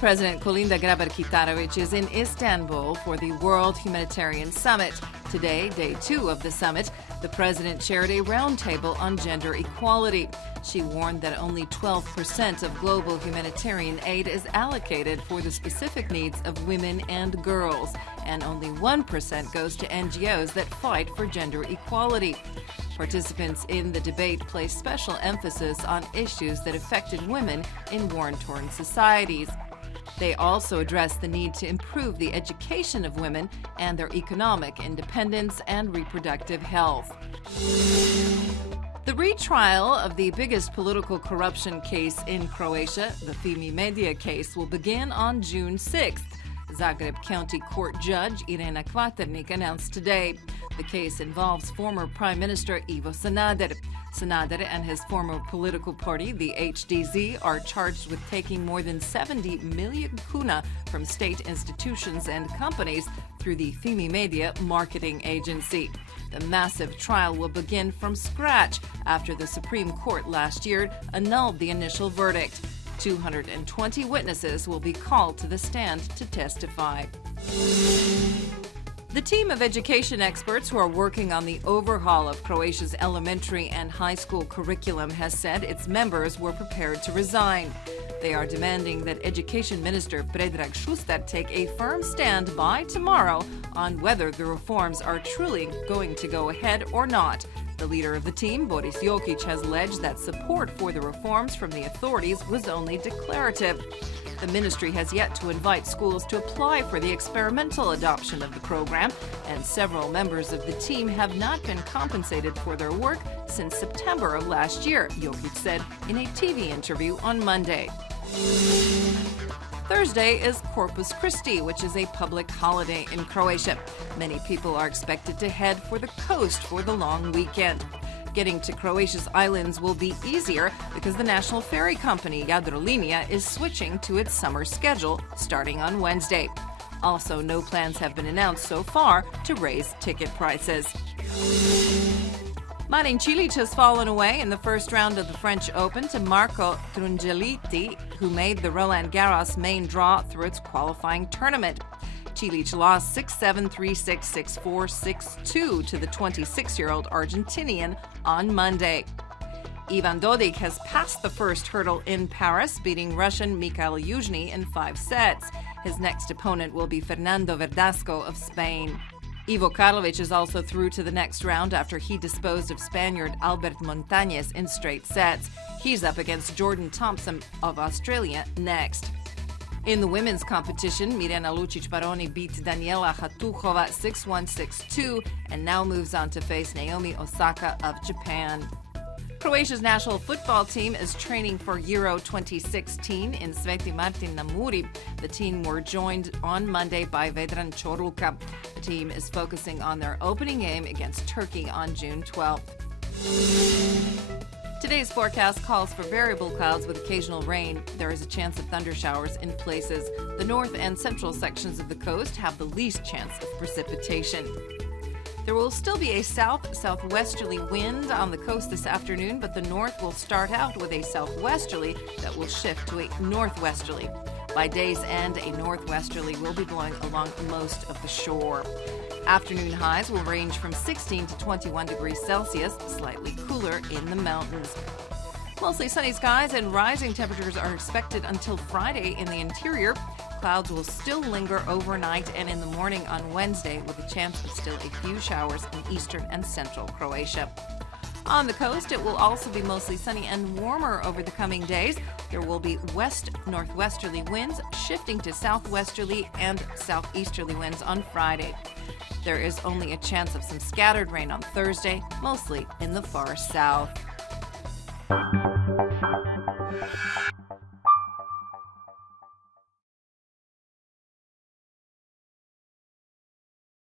President Kolinda Grabar-Kitarovic is in Istanbul for the World Humanitarian Summit. Today, day 2 of the summit, the president chaired a roundtable on gender equality. She warned that only 12% of global humanitarian aid is allocated for the specific needs of women and girls, and only 1% goes to NGOs that fight for gender equality. Participants in the debate placed special emphasis on issues that affected women in war-torn societies. They also addressed the need to improve the education of women and their economic independence and reproductive health. The retrial of the biggest political corruption case in Croatia, the Fimi Media case, will begin on June 6th. Zagreb County Court Judge Irena Kvaternik announced today. The case involves former Prime Minister Ivo Sanader. Sanader and his former political party, the HDZ, are charged with taking more than 70 million kuna from state institutions and companies through the Fimi Media marketing agency. The massive trial will begin from scratch after the Supreme Court last year annulled the initial verdict. 220 witnesses will be called to the stand to testify. The team of education experts who are working on the overhaul of Croatia's elementary and high school curriculum has said its members were prepared to resign. They are demanding that Education Minister Predrag Šustar take a firm stand by tomorrow on whether the reforms are truly going to go ahead or not. The leader of the team, Boris Jokic, has alleged that support for the reforms from the authorities was only declarative. The ministry has yet to invite schools to apply for the experimental adoption of the program, and several members of the team have not been compensated for their work since September of last year, Jokic said in a TV interview on Monday. Thursday is Corpus Christi, which is a public holiday in Croatia. Many people are expected to head for the coast for the long weekend. Getting to Croatia's islands will be easier because the national ferry company Jadrolinija is switching to its summer schedule starting on Wednesday. Also, no plans have been announced so far to raise ticket prices. Marin Cilic has fallen away in the first round of the French Open to Marco Trungeliti, who made the Roland Garros main draw through its qualifying tournament. Cilic lost 6-7, 3-6, 6-4, 6-2 to the 26-year-old Argentinian on Monday. Ivan Dodig has passed the first hurdle in Paris, beating Russian Mikhail Yuzhny in 5 sets. His next opponent will be Fernando Verdasco of Spain. Ivo Karlovic is also through to the next round after he disposed of Spaniard Albert Montañez in straight sets. He's up against Jordan Thompson of Australia next. In the women's competition, Mirena Lucic-Baroni beat Daniela Hatuchova 6-1, 6-2 and now moves on to face Naomi Osaka of Japan. Croatia's national football team is training for Euro 2016 in Sveti Martin na Muri. The team were joined on Monday by Vedran Čoruka. The team is focusing on their opening game against Turkey on June 12th. Today's forecast calls for variable clouds with occasional rain. There is a chance of thundershowers in places. The north and central sections of the coast have the least chance of precipitation. There will still be a south-southwesterly wind on the coast this afternoon, but the north will start out with a southwesterly that will shift to a northwesterly. By day's end, a northwesterly will be blowing along most of the shore. Afternoon highs will range from 16 to 21 degrees Celsius, slightly cooler in the mountains. Mostly sunny skies and rising temperatures are expected until Friday in the interior. Clouds will still linger overnight and in the morning on Wednesday, with a chance of still a few showers in eastern and central Croatia. On the coast, it will also be mostly sunny and warmer over the coming days. There will be west-northwesterly winds shifting to southwesterly and southeasterly winds on Friday. There is only a chance of some scattered rain on Thursday, mostly in the far south.